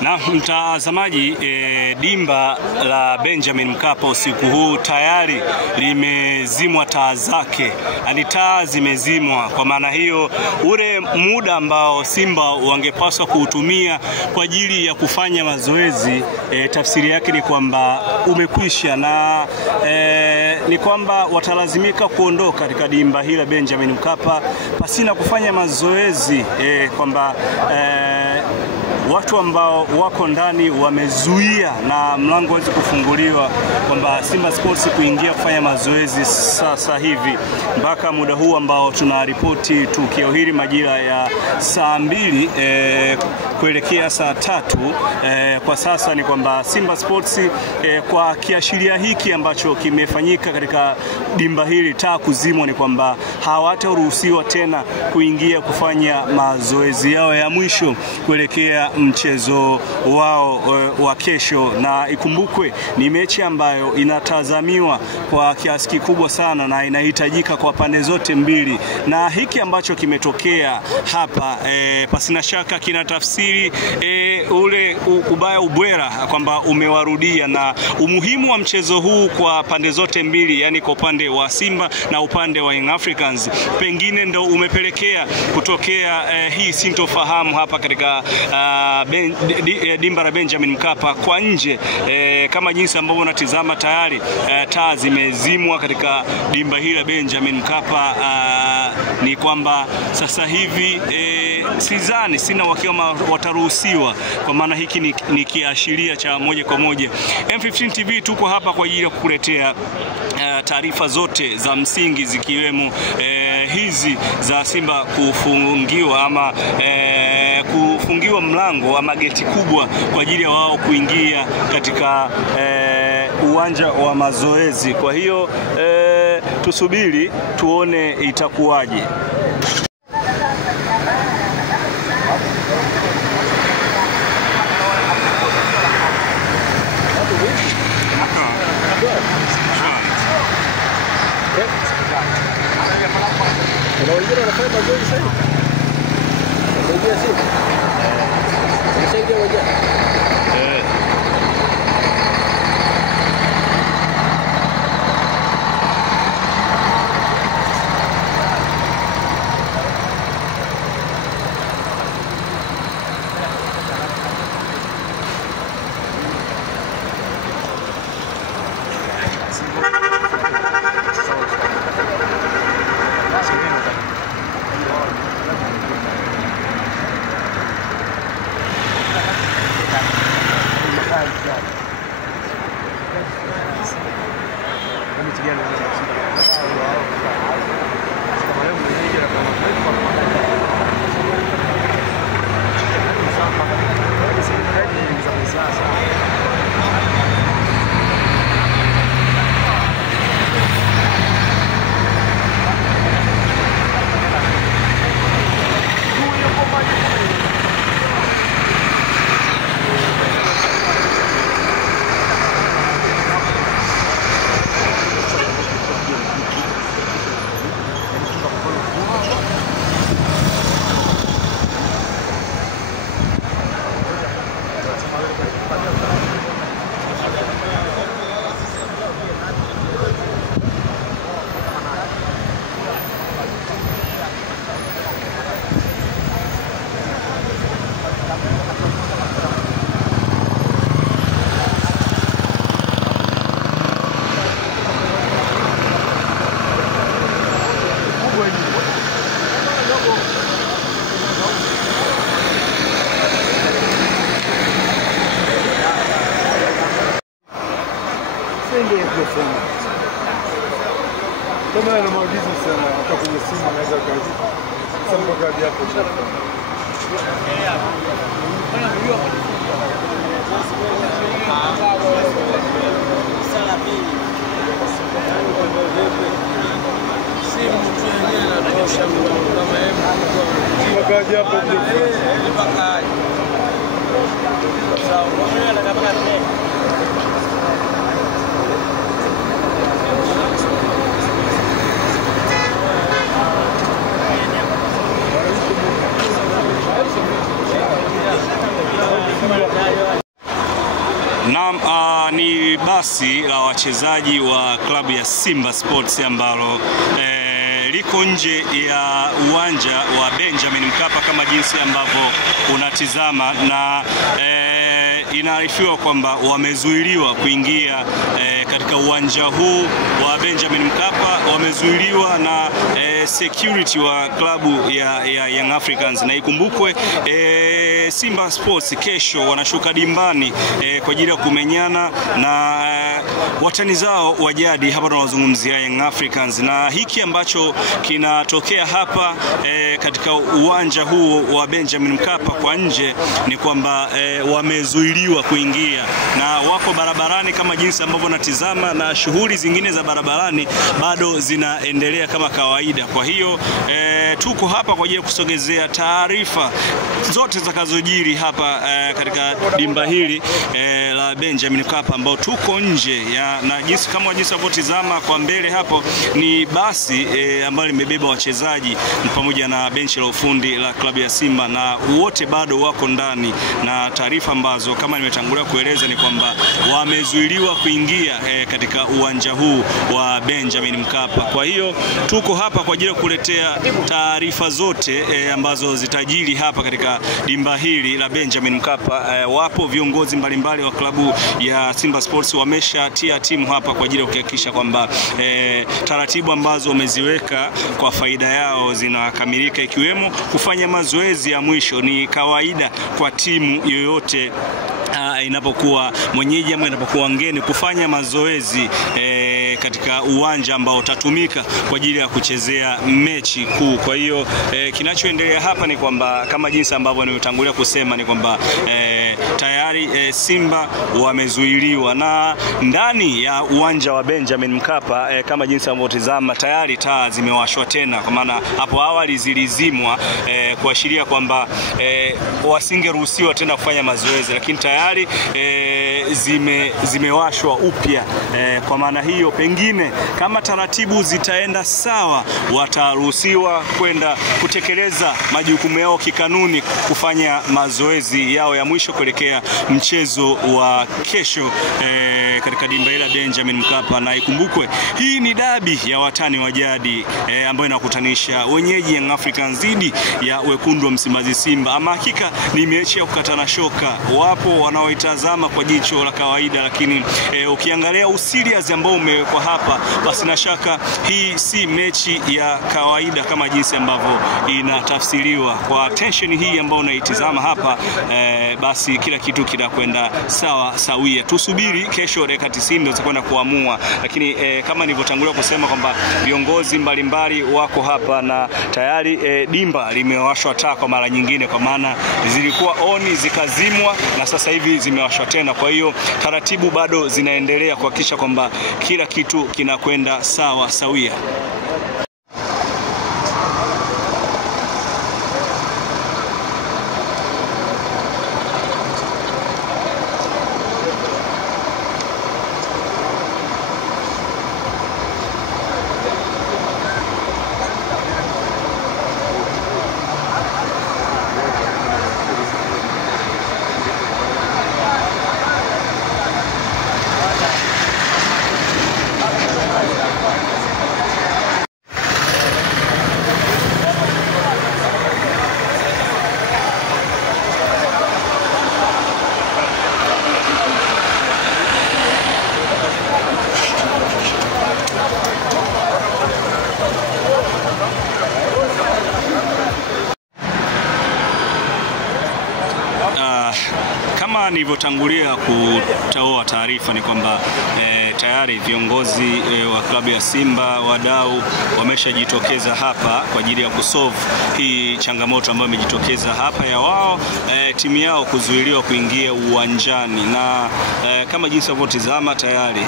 Na mtazamaji, dimba la Benjamin Mkapa usiku huu tayari limezimwa taa zake. Yaani taa zimezimwa, kwa maana hiyo ule muda ambao Simba wangepaswa kuutumia kwa ajili ya kufanya mazoezi, tafsiri yake ni kwamba umekwisha, na ni kwamba watalazimika kuondoka katika dimba hili la Benjamin Mkapa pasina kufanya mazoezi, kwamba watu ambao wako ndani wamezuia na mlango waweze kufunguliwa kwamba Simba Sports kuingia kufanya mazoezi sasa hivi mpaka muda huu ambao tunaripoti tukio hili majira ya saa 2 kuelekea saa 3. Kwa sasa ni kwamba Simba Sports kwa kiashiria hiki ambacho kimefanyika katika dimba hili taa kuzimwa, ni kwamba hawataruhusiwa tena kuingia kufanya mazoezi yao ya mwisho kuelekea mchezo wao wa kesho. Na ikumbukwe ni mechi ambayo inatazamiwa kwa kiasi kikubwa sana na inahitajika kwa pande zote mbili, na hiki ambacho kimetokea hapa pasina shaka kinatafsiri ule ubaya ubwera kwamba umewarudia, na umuhimu wa mchezo huu kwa pande zote mbili, yani kwa upande wa Simba na upande wa Young Africans, pengine ndo umepelekea kutokea hii sintofahamu hapa katika dimba la Benjamin Mkapa. Kwa nje kama jinsi ambavyo unatizama tayari taa zimezimwa katika dimba hili la Benjamin Mkapa. Ni kwamba sasa hivi sina uhakika wataruhusiwa, kwa maana hiki ni kiashiria cha moja kwa moja. M15 TV tuko hapa kwa ajili ya kukuletea taarifa zote za msingi, zikiwemo hizi za Simba kufungiwa ama kufungiwa mlango ama geti kubwa kwa ajili ya wao kuingia katika uwanja wa mazoezi. Kwa hiyo tusubiri tuone itakuwaje. Kama anamwagiza sana hata kwenye simu anaweza kazi. Sasa mpaka hadi hapo. Sala pili. Simu tu yenyewe inatosha kama yeye mpaka hadi hapo ndio. Mpaka sawa. Wewe unataka Thank you. Na ni basi la wachezaji wa klabu ya Simba Sports ambalo liko nje ya uwanja wa Benjamin Mkapa kama jinsi ambavyo unatizama, na inaarifiwa kwamba wamezuiliwa kuingia katika uwanja huu wa Benjamin Mkapa, wamezuiliwa na security wa klabu ya Young Africans. Na ikumbukwe Simba Sports kesho wanashuka dimbani kwa ajili ya kumenyana na watani zao wa jadi, hapa tunazungumzia Young Africans. Na hiki ambacho kinatokea hapa katika uwanja huu wa Benjamin Mkapa kwa nje ni kwamba wamezuiliwa kuingia na wako barabarani kama jinsi ambavyo natizama, na shughuli zingine za barabarani bado zinaendelea kama kawaida. Kwa hiyo tuko hapa kwa ajili ya kusogezea taarifa zote zitakazojiri hapa katika dimba hili la Benjamin Mkapa ambao tuko nje ya, na jinsi kama jinsi unavyotizama kwa mbele hapo ni basi ambalo limebeba wachezaji pamoja na benchi la ufundi la klabu ya Simba, na wote bado wako ndani, na taarifa ambazo kama nimetangulia kueleza ni kwamba wamezuiliwa kuingia katika uwanja huu wa Benjamin Mkapa. Kwa hiyo tuko hapa kwa ajili ya kuletea taarifa zote ambazo zitajiri hapa katika dimba hili la Benjamin Mkapa. Wapo viongozi mbalimbali wa klabu ya Simba Sports wameshatia timu hapa kwa ajili ya kuhakikisha kwamba taratibu ambazo wameziweka kwa faida yao zinakamilika, ikiwemo kufanya mazoezi ya mwisho. Ni kawaida kwa timu yoyote inapokuwa mwenyeji ama inapokuwa ngeni kufanya mazoezi katika uwanja ambao utatumika kwa ajili ya kuchezea mechi kuu. Kwa hiyo kinachoendelea hapa ni kwamba kama jinsi ambavyo nimetangulia kusema ni kwamba tayari Simba wamezuiliwa, na ndani ya uwanja wa Benjamin Mkapa kama jinsi ambavyo tayari taa zimewashwa tena, kwa maana hapo awali zilizimwa kuashiria kwamba wasingeruhusiwa tena kufanya mazoezi, lakini tayari zimewashwa upya. Kwa maana hiyo pengine kama taratibu zitaenda sawa, wataruhusiwa kwenda kutekeleza majukumu yao kikanuni, kufanya mazoezi yao ya mwisho kuelekea mchezo wa kesho katika dimba la Benjamin Mkapa. Na ikumbukwe hii ni dabi ya watani wa jadi ambayo inakutanisha wenyeji Young Africans dhidi ya wekundu wa Msimbazi Simba. Ama hakika ni mechi ya kukatana shoka. Wapo wanaoitazama kwa jicho la kawaida, lakini ukiangalia userious ambao umewekwa hapa, basi na shaka hii si mechi ya kawaida kama jinsi ambavyo inatafsiriwa. Kwa tension hii ambayo unaitazama hapa, basi kila kitu kinakwenda sawa sawia. Tusubiri kesho dakika 90 zitakwenda kuamua, lakini kama nilivyotangulia kusema kwamba viongozi mbalimbali wako hapa na tayari dimba limewashwa taa kwa mara nyingine, kwa maana zilikuwa oni zikazimwa na sasa hivi zimewashwa tena. Kwa hiyo taratibu bado zinaendelea kuhakikisha kwamba kila kitu kinakwenda sawa sawia. Kama nilivyotangulia kutoa taarifa ni kwamba tayari viongozi wa klabu ya Simba, wadau wameshajitokeza hapa kwa ajili ya kusolve hii changamoto ambayo imejitokeza hapa ya wao timu yao kuzuiliwa kuingia uwanjani. Na kama jinsi unavyotazama tayari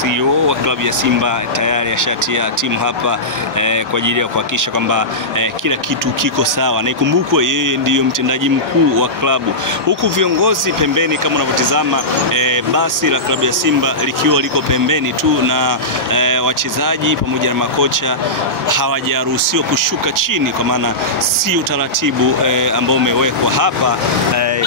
CEO wa klabu ya Simba tayari ashatia timu hapa kwa ajili ya kuhakikisha kwamba kila kitu kiko sawa, na ikumbukwe yeye ndiyo mtendaji mkuu wa klabu, huku viongozi pembeni kama unavyotazama basi la klabu ya Simba likiwa liko pembeni tu, na wachezaji pamoja na makocha hawajaruhusiwa kushuka chini, kwa maana si utaratibu ambao umewekwa hapa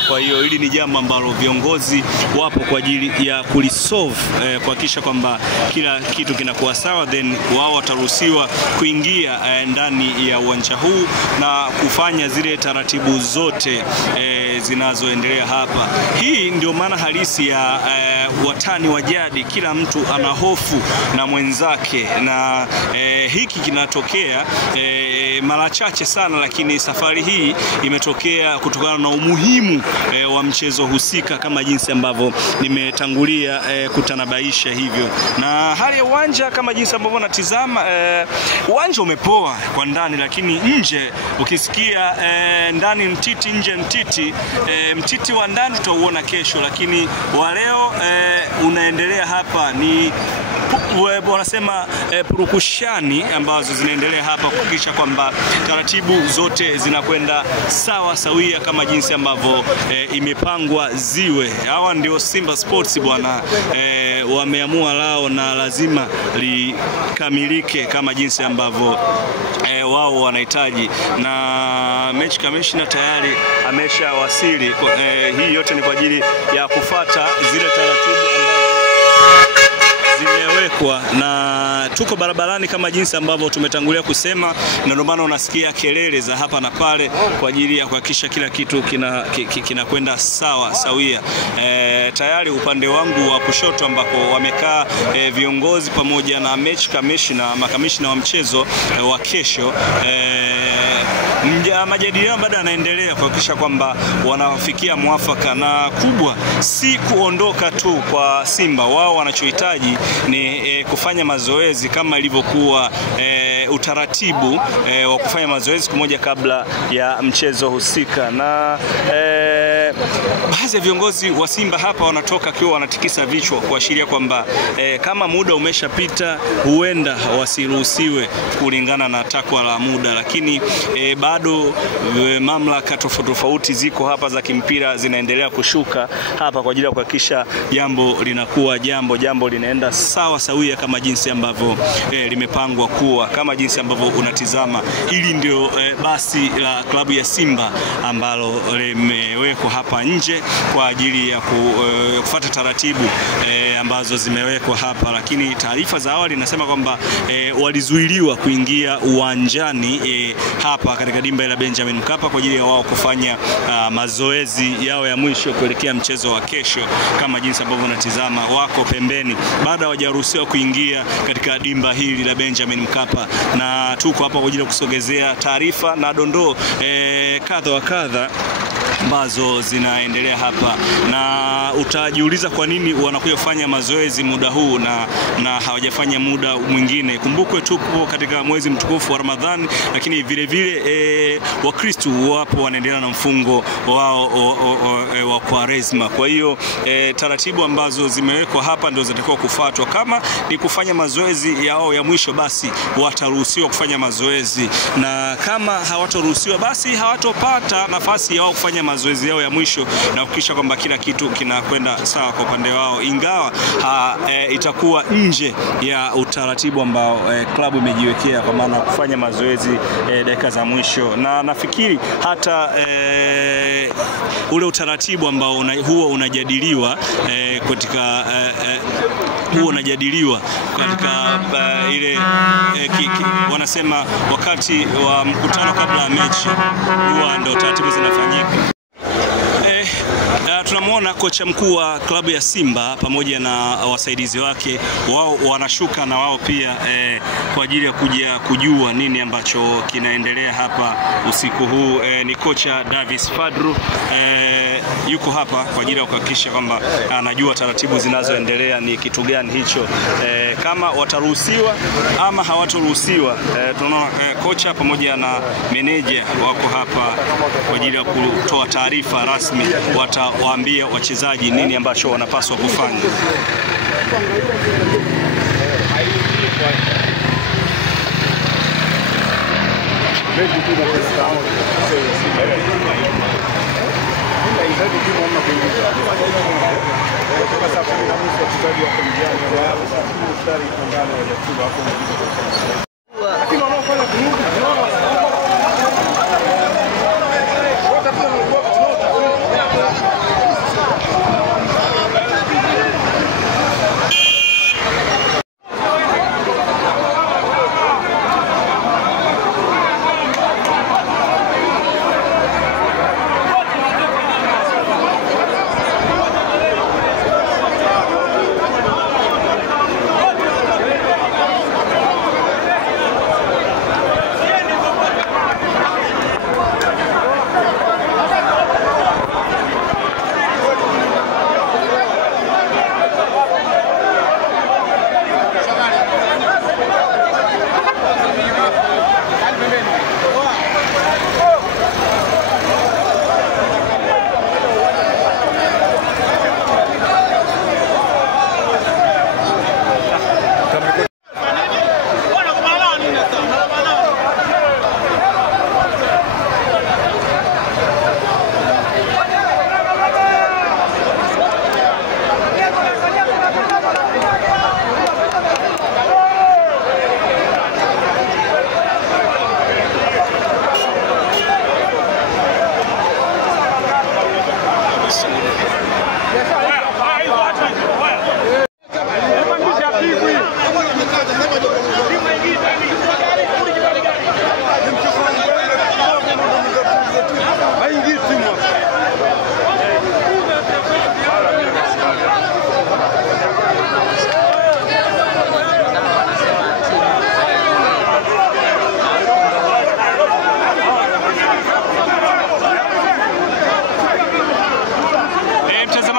Kwa hiyo hili ni jambo ambalo viongozi wapo kwa ajili ya kulisolve, kuhakikisha kwamba kila kitu kinakuwa sawa, then wao wataruhusiwa kuingia ndani ya uwanja huu na kufanya zile taratibu zote zinazoendelea hapa. Hii ndio maana halisi ya watani wa jadi. Kila mtu ana hofu na mwenzake, na hiki kinatokea mara chache sana, lakini safari hii imetokea kutokana na umuhimu wa mchezo husika, kama jinsi ambavyo nimetangulia kutanabaisha hivyo. Na hali ya uwanja kama jinsi ambavyo natizama, uwanja umepoa kwa ndani, lakini nje ukisikia ndani mtiti, nje mtiti. Mtiti wa ndani tutauona kesho, lakini wa leo unaendelea hapa. Ni wanasema purukushani ambazo zinaendelea hapa kuhakikisha kwamba taratibu zote zinakwenda sawa sawia kama jinsi ambavyo imepangwa ziwe. Hawa ndio Simba Sports bwana, wameamua lao na lazima likamilike kama jinsi ambavyo wao wanahitaji, na match commissioner tayari ameshawasili. Hii yote ni kwa ajili ya kufuata zile taratibu zimewekwa, na tuko barabarani kama jinsi ambavyo tumetangulia kusema, na ndio maana unasikia kelele za hapa na pale kwa ajili ya kuhakikisha kila kitu kinakwenda sawa sawia. Tayari upande wangu wa kushoto ambako wamekaa viongozi pamoja na match commissioner, makamishna wa mchezo wa kesho, majadiliano bado yanaendelea kuhakikisha kwamba wanafikia mwafaka, na kubwa si kuondoka tu kwa Simba. Wao wanachohitaji ni kufanya mazoezi kama ilivyokuwa utaratibu wa kufanya mazoezi siku moja kabla ya mchezo husika. Na baadhi ya viongozi wa Simba hapa wanatoka akiwa wanatikisa vichwa kuashiria kwamba kama muda umeshapita huenda wasiruhusiwe kulingana na takwa la muda, lakini bado mamlaka tofauti ziko hapa za kimpira zinaendelea kushuka hapa kwa ajili ya kuhakikisha jambo linakuwa jambo linaenda sawa sawia kama jinsi ambavyo limepangwa kuwa, kama jinsi ambavyo unatizama. Hili ndio basi la klabu ya Simba ambalo limewekwa hapa nje kwa ajili ya kufuata taratibu ambazo zimewekwa hapa, lakini taarifa za awali nasema kwamba walizuiliwa kuingia uwanjani hapa katika dimba la Benjamin Mkapa kwa ajili ya wao kufanya mazoezi yao ya mwisho kuelekea mchezo wa kesho. Kama jinsi ambavyo unatizama, wako pembeni, baada hawajaruhusiwa kuingia katika dimba hili la Benjamin Mkapa, na tuko hapa kwa ajili ya kusogezea taarifa na dondoo kadha wa kadha ambazo zinaendelea hapa. Na utajiuliza kwa nini wanakuja kufanya mazoezi muda huu na hawajafanya muda mwingine. Kumbukwe tupo katika mwezi mtukufu wa Ramadhani, lakini vile vile Wakristo wapo wanaendelea na mfungo wao wa Kwaresma. Kwa hiyo taratibu ambazo zimewekwa hapa ndio zitakuwa kufuatwa. Kama ni kufanya mazoezi yao ya mwisho, basi wataruhusiwa kufanya mazoezi, na kama hawataruhusiwa basi hawatopata nafasi ya wao kufanya mazoezi yao ya mwisho na kuhakikisha kwamba kila kitu kinakwenda sawa kwa upande wao, ingawa itakuwa nje ya utaratibu ambao klabu imejiwekea kwa maana kufanya mazoezi dakika za mwisho. Na nafikiri hata ule utaratibu ambao huwa unajadiliwa katika ile wanasema wakati wa mkutano kabla ya mechi, huwa ndio taratibu zinafanyika. Tunamwona kocha mkuu wa klabu ya Simba pamoja na wasaidizi wake, wao wanashuka na wao pia kwa ajili ya kuja kujua nini ambacho kinaendelea hapa usiku huu. Ni kocha Davis Fadru yuko hapa kwa ajili ya kuhakikisha kwamba anajua taratibu zinazoendelea ni kitu gani hicho, kama wataruhusiwa ama hawataruhusiwa. Tunaona kocha pamoja na meneja wako hapa kwa ajili ya kutoa taarifa rasmi, watawaambia wachezaji nini ambacho wanapaswa kufanya.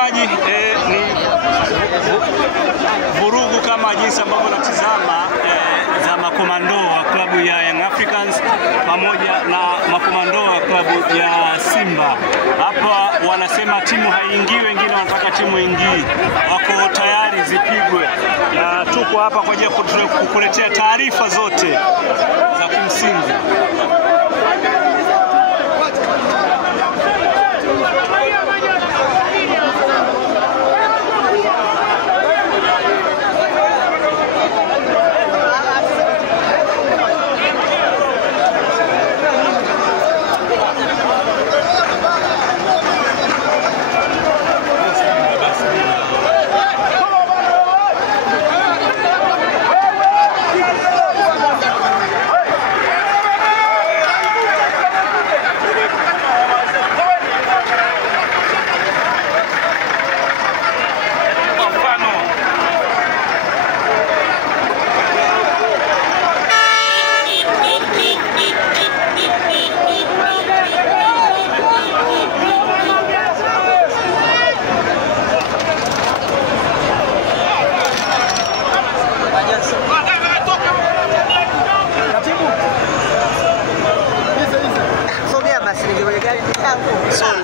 Mtazamaji, ni vurugu kama jinsi ambavyo natizama za makomando wa klabu ya Young Africans pamoja na makomando wa klabu ya Simba. Hapa wanasema timu haingii, wengine wanataka timu ingii, wako tayari zipigwe, na tuko hapa kwa ajili ya kukuletea taarifa zote za kimsingi.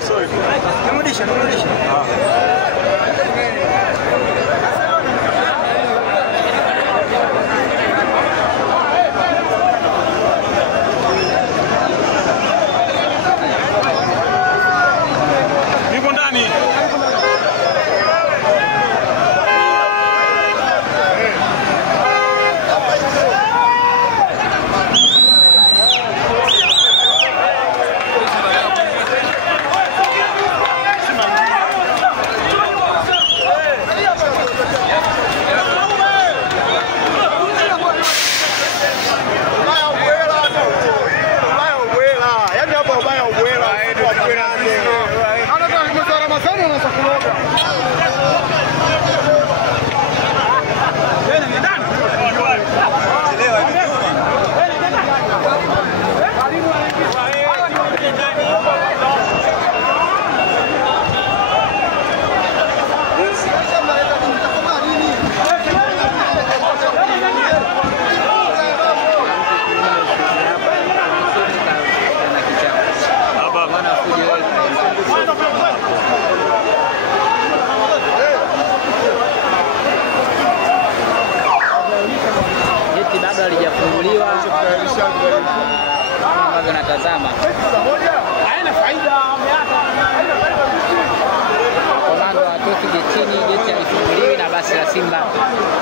Sorry. Nirudishe. Yuko ndani. Geti bado halijafunguliwa kama ambavyo natazama. Haina faida, ameata. Komando watoki getini, geti halifunguliwi na basi la Simba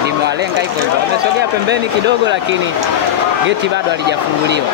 limewalenga hivyo hivyo. Wamesogea pembeni kidogo, lakini geti bado halijafunguliwa.